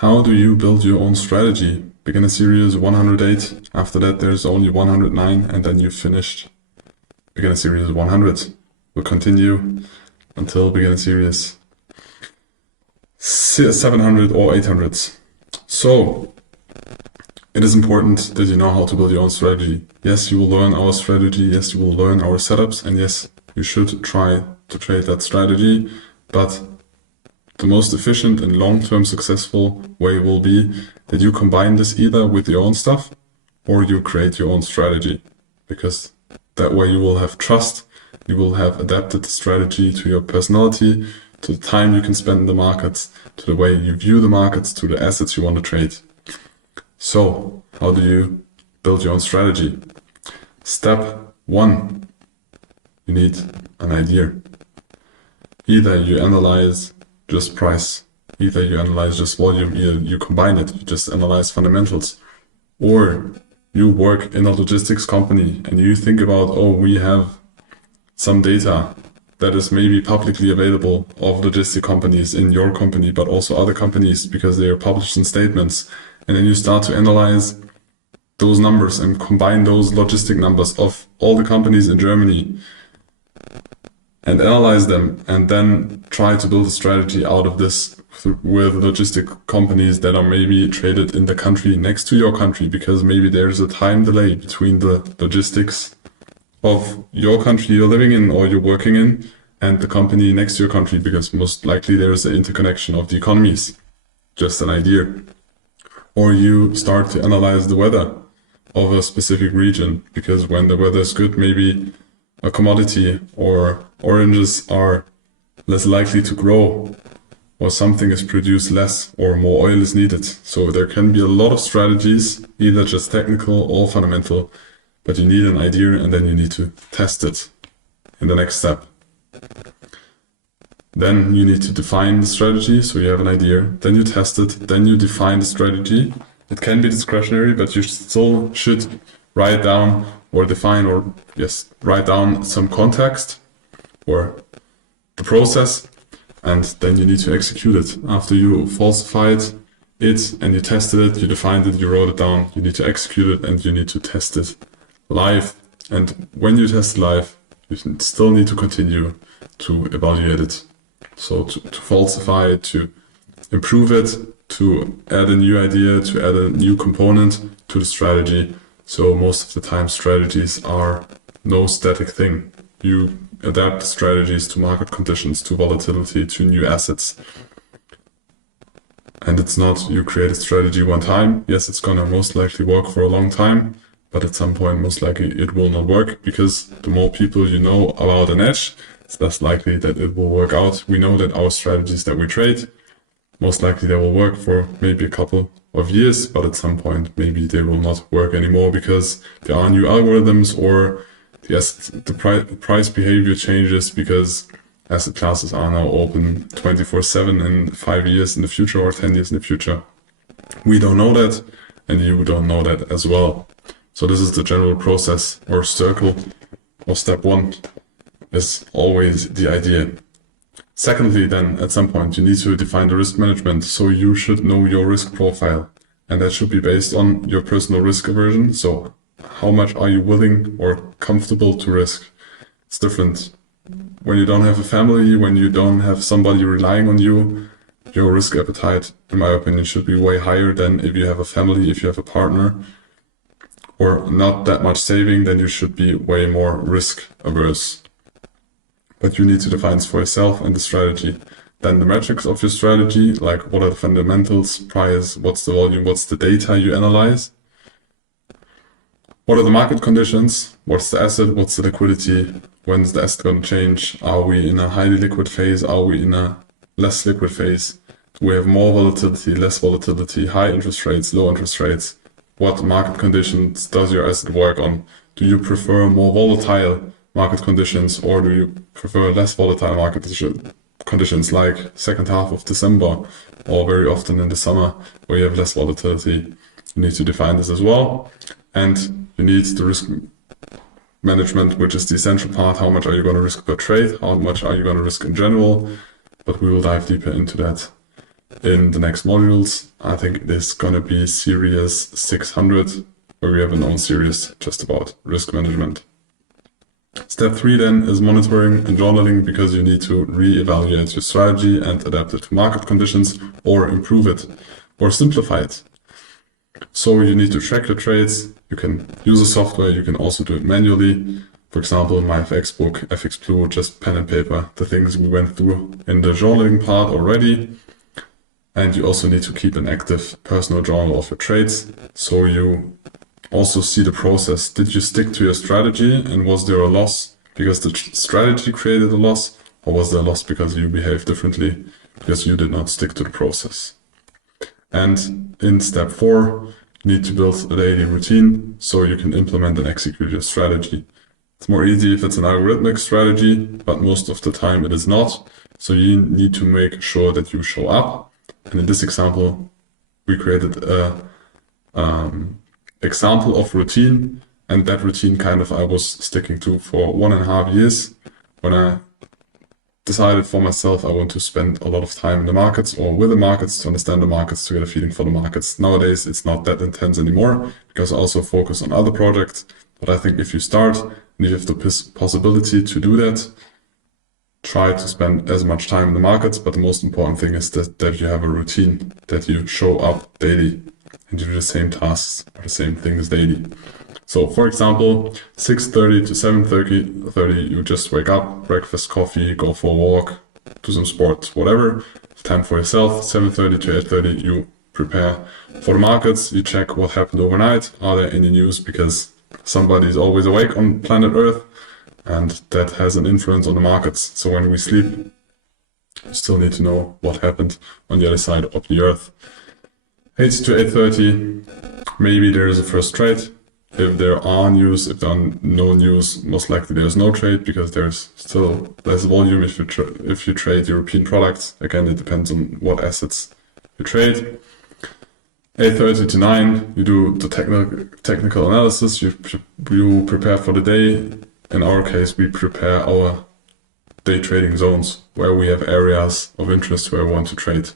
How do you build your own strategy? Beginner series 108. After that, there's only 109, and then you've finished beginner series 100. We'll continue until beginner series 700 or 800. So, it is important that you know how to build your own strategy. Yes, you will learn our strategy. Yes, you will learn our setups. And yes, you should try to trade that strategy. But the most efficient and long-term successful way will be that you combine this either with your own stuff or you create your own strategy. Because that way you will have trust. You will have adapted the strategy to your personality, to the time you can spend in the markets, to the way you view the markets, to the assets you want to trade. So, how do you build your own strategy? Step 1, you need an idea. Either you analyze just price, either you analyze just volume, either you combine it, you just analyze fundamentals, or you work in a logistics company and you think about, oh, we have some data that is maybe publicly available of logistic companies in your company, but also other companies because they are published in statements. And then you start to analyze those numbers and combine those logistic numbers of all the companies in Germany and analyze them and then try to build a strategy out of this with logistic companies that are maybe traded in the country next to your country, because maybe there's a time delay between the logistics of your country you're living in or you're working in and the company next to your country, because most likely there's an interconnection of the economies. Just an idea. Or you start to analyze the weather of a specific region, because when the weather is good, maybe a commodity or oranges are less likely to grow, or something is produced less, or more oil is needed. So there can be a lot of strategies, either just technical or fundamental, but you need an idea and then you need to test it in the next step. Then you need to define the strategy, so you have an idea, then you test it, then you define the strategy. It can be discretionary, but you still should write down or define or write down some context or the process, and then you need to execute it. After you falsified it and you tested it, you defined it, you wrote it down, you need to execute it and you need to test it live. And when you test live, you still need to continue to evaluate it. So to falsify it, to improve it, to add a new idea, to add a new component to the strategy. So most of the time strategies are no static thing. You adapt strategies to market conditions, to volatility, to new assets. And it's not you create a strategy one time. Yes, it's gonna most likely work for a long time, but at some point most likely it will not work, because the more people you know about an edge, it's less likely that it will work out. We know that our strategies that we trade, most likely they will work for maybe a couple of years, but at some point maybe they will not work anymore because there are new algorithms, or the price behavior changes because asset classes are now open 24/7 in 5 years in the future or 10 years in the future. We don't know that, and you don't know that as well. So this is the general process or circle of step 1. Is always the idea. Secondly, then at some point you need to define the risk management. So you should know your risk profile, and that should be based on your personal risk aversion. So how much are you willing or comfortable to risk? It's different. When you don't have a family, when you don't have somebody relying on you, your risk appetite, in my opinion, should be way higher than if you have a family, if you have a partner, or not that much saving, then you should be way more risk averse. But you need to define this for yourself and the strategy. Then the metrics of your strategy, like what are the fundamentals, price, what's the volume, what's the data you analyze, what are the market conditions, what's the asset, what's the liquidity, when's the asset going to change, are we in a highly liquid phase, are we in a less liquid phase, do we have more volatility, less volatility, high interest rates, low interest rates, what market conditions does your asset work on, do you prefer more volatile market conditions, or do you prefer less volatile market conditions like second half of December or very often in the summer where you have less volatility? You need to define this as well. And you need the risk management, which is the essential part. How much are you going to risk per trade? How much are you going to risk in general? But we will dive deeper into that in the next modules. I think it is going to be series 600, where we have an own series just about risk management. Step 3 then is monitoring and journaling, because you need to re-evaluate your strategy and adapt it to market conditions, or improve it, or simplify it. So you need to track your trades. You can use a software, you can also do it manually. For example, in my FX book, FX Blue, just pen and paper, the things we went through in the journaling part already. And you also need to keep an active personal journal of your trades, so you also see the process. Did you stick to your strategy, and was there a loss because the strategy created a loss, or was there a loss because you behaved differently because you did not stick to the process? And in step 4, you need to build a daily routine so you can implement and execute your strategy. It's more easy if it's an algorithmic strategy, but most of the time it is not. So you need to make sure that you show up. And in this example, we created a example of routine, and that routine kind of I was sticking to for 1.5 years. When I decided for myself I want to spend a lot of time in the markets or with the markets, to understand the markets, to get a feeling for the markets. Nowadays it's not that intense anymore, because I also focus on other projects. But I think if you start and you have the possibility to do that, try to spend as much time in the markets. But the most important thing is that you have a routine, that you show up daily and do the same tasks or the same things daily. So for example, 6:30 to 7:30, you just wake up, breakfast, coffee, go for a walk, do some sports, whatever, time for yourself. 7:30 to 8:30, you prepare for the markets, you check what happened overnight. Are there any news? Because somebody is always awake on planet Earth, and that has an influence on the markets. So when we sleep, you still need to know what happened on the other side of the Earth. 8 to 8:30, maybe there is a first trade. If there are news, if there are no news, most likely there's no trade, because there's still less volume if you trade European products. Again, it depends on what assets you trade. 8:30 to 9, you do the technical analysis, you prepare for the day. In our case, we prepare our day trading zones, where we have areas of interest where we want to trade.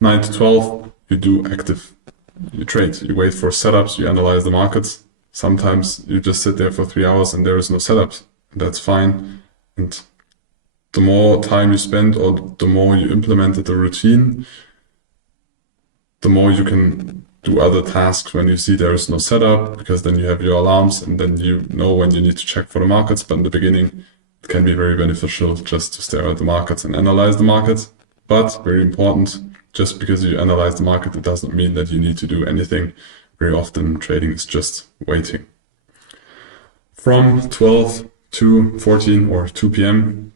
9 to 12, you trade, you wait for setups, you analyze the markets. Sometimes you just sit there for 3 hours and there is no setups. That's fine. And the more time you spend, or the more you implemented the routine, the more you can do other tasks when you see there is no setup, because then you have your alarms and then you know when you need to check for the markets. But in the beginning, it can be very beneficial just to stare at the markets and analyze the markets. But very important, just because you analyze the market, it doesn't mean that you need to do anything. Very often trading is just waiting. From 12 to 14 or 2 p.m,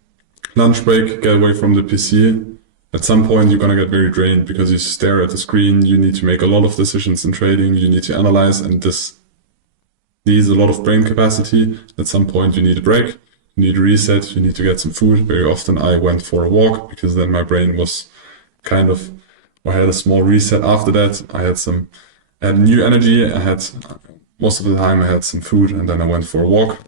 lunch break, get away from the PC. At some point, you're going to get very drained because you stare at the screen. You need to make a lot of decisions in trading. You need to analyze, and this needs a lot of brain capacity. At some point, you need a break. You need a reset. You need to get some food. Very often, I went for a walk, because then my brain was I had a small reset after that. I had new energy. Most of the time I had some food, and then I went for a walk.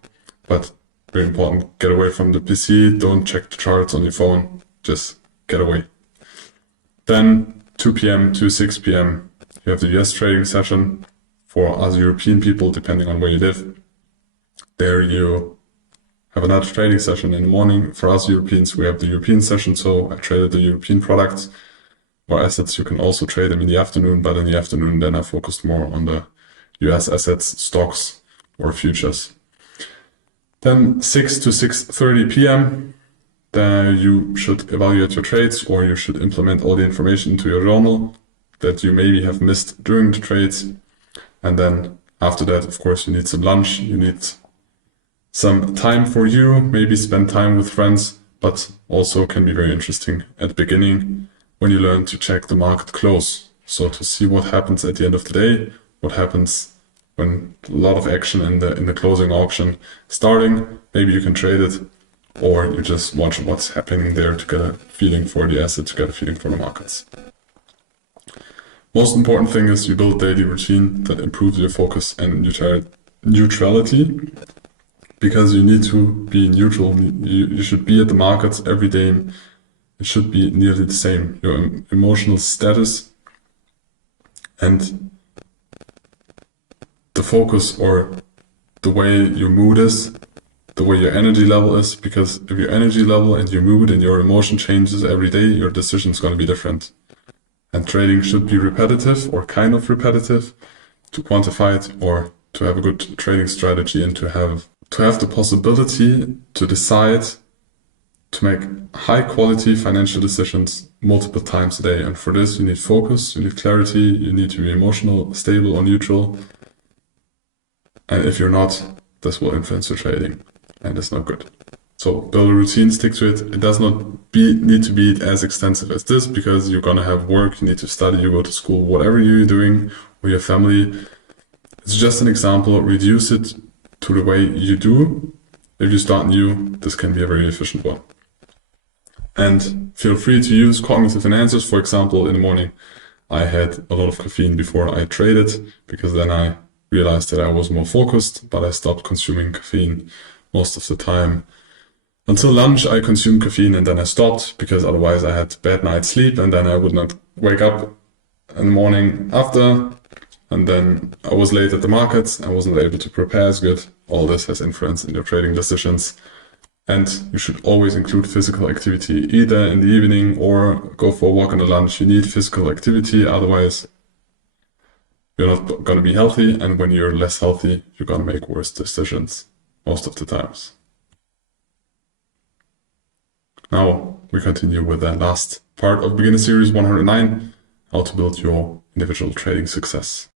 But very important, get away from the PC. Don't check the charts on your phone. Just get away. Then 2 p.m. to 6 p.m, you have the US trading session. For us European people, depending on where you live, there you have another trading session in the morning. For us Europeans, we have the European session, so I traded the European products or assets. You can also trade them in the afternoon, but in the afternoon then I focused more on the US assets, stocks, or futures. Then 6 to 6:30 p.m, then you should evaluate your trades, or you should implement all the information into your journal that you maybe have missed during the trades. And then after that, of course, you need some lunch, you need some time for you, maybe spend time with friends, but also can be very interesting at the beginning when you learn to check the market close. So to see what happens at the end of the day, what happens when a lot of action in the closing auction starting. Maybe you can trade it, or you just watch what's happening there to get a feeling for the asset, to get a feeling for the markets. Most important thing is you build daily routine that improves your focus and neutrality, because you need to be neutral. You should be at the markets every day. it should be nearly the same. Your emotional status and the focus or the way your mood is, the way your energy level is, because if your energy level and your mood and your emotion changes every day, your decision is going to be different. And trading should be repetitive or kind of repetitive to quantify it or to have a good trading strategy and to have the possibility to decide to make high quality financial decisions multiple times a day. And for this, you need focus, you need clarity, you need to be emotional, stable or neutral. And if you're not, this will influence your trading and it's not good. So build a routine, stick to it. It does not need to be as extensive as this because you're going to have work, you need to study, you go to school, whatever you're doing with your family. It's just an example. Reduce it to the way you do. If you start new, this can be a very efficient one. And feel free to use cognitive enhancers. For example, in the morning, I had a lot of caffeine before I traded because then I realized that I was more focused, but I stopped consuming caffeine most of the time. Until lunch, I consumed caffeine and then I stopped because otherwise I had bad night's sleep and then I would not wake up in the morning after. And then I was late at the markets. I wasn't able to prepare as good. All this has influence in your trading decisions. And you should always include physical activity, either in the evening or go for a walk on the lunch. You need physical activity, otherwise you're not going to be healthy. And when you're less healthy, you're going to make worse decisions most of the times. Now we continue with the last part of Beginner Series 109, how to build your individual trading success.